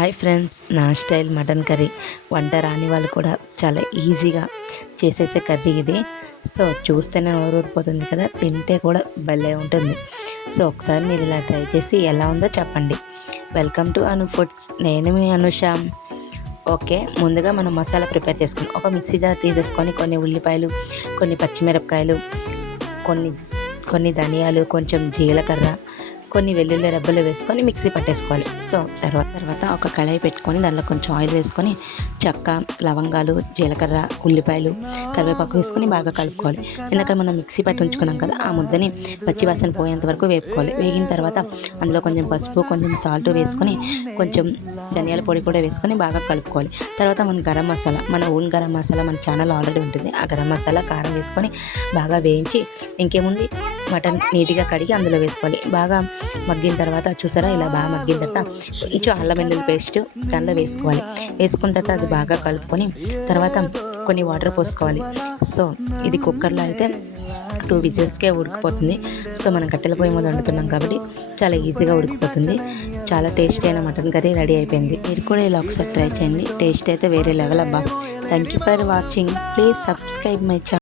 Hi friends నా style mutton curry. వంట రాని వాళ్ళు కూడా చాలా ఈజీగా చేసేసే కర్రీ ఇది. సో చూస్తేనే ఊరిపోతుంది కదా తింటే కూడా భలే ఉంటుంది. సో ఒకసారి మీరు ఇలా ట్రై చేసి ఎలా ఉందో చెప్పండి. Welcome to Anu foods. నేను మీ అనుష. ఓకే ముందుగా మనం మసాలా ప్రిపేర్ చేసుకుని ఒక మిక్సీ జార్ తీసేసుకొని కొన్ని ఉల్లిపాయలు కొన్ని పచ్చిమిరపకాయలు కొన్ని కొన్ని ధనియాలు కొంచెం జీలకర్ర కొన్ని వెల్లుల్లి రెబ్బలు వేసుకొని మిక్సీ పట్టేసుకోవాలి. సో తర్వాత తర్వాత ఒక కళాయి పెట్టుకొని దాంట్లో కొంచెం ఆయిల్ వేసుకొని చెక్క లవంగాలు జీలకర్ర ఉల్లిపాయలు కరివేపాకు వేసుకొని బాగా కలుపుకోవాలి. ఎందుకంటే మనం మిక్సీ పట్టి ఉంచుకున్నాం కదా ఆ ముద్దని పచ్చి వాసన పోయేంత వరకు వేపుకోవాలి. వేగిన తర్వాత అందులో కొంచెం పసుపు కొంచెం సాల్ట్ వేసుకొని కొంచెం ధనియాల పొడి కూడా వేసుకొని బాగా కలుపుకోవాలి. తర్వాత మన గరం మసాలా మన ఓన్ గరం మసాలా మన ఛానల్ ఆల్రెడీ ఉంటుంది. ఆ గరం మసాలా కారం వేసుకొని బాగా వేయించి ఇంకేముంది? మటన్ నీట్గా కడిగి అందులో వేసుకోవాలి. బాగా మగ్గిన తర్వాత చూసారా ఇలా బాగా మగ్గిన తర్వాత కొంచెం అల్లం వెల్లుల్లి పేస్ట్ దానిలో వేసుకోవాలి. వేసుకున్న తర్వాత అది బాగా కలుపుకొని తర్వాత కొన్ని వాటర్ పోసుకోవాలి. సో ఇది కుక్కర్లో అయితే టూ విజిల్స్కే ఉడికిపోతుంది. సో మనం కట్టెల పొయ్యి మీద వండుతున్నాం కాబట్టి చాలా ఈజీగా ఉడికిపోతుంది. చాలా టేస్టీ అయిన మటన్ కర్రీ రెడీ అయిపోయింది. మీరు కూడా ఇలా ఒకసారి ట్రై చేయండి. టేస్ట్ అయితే వేరే లెవెల్ అబ్బా. Thank you for watching please subscribe my channel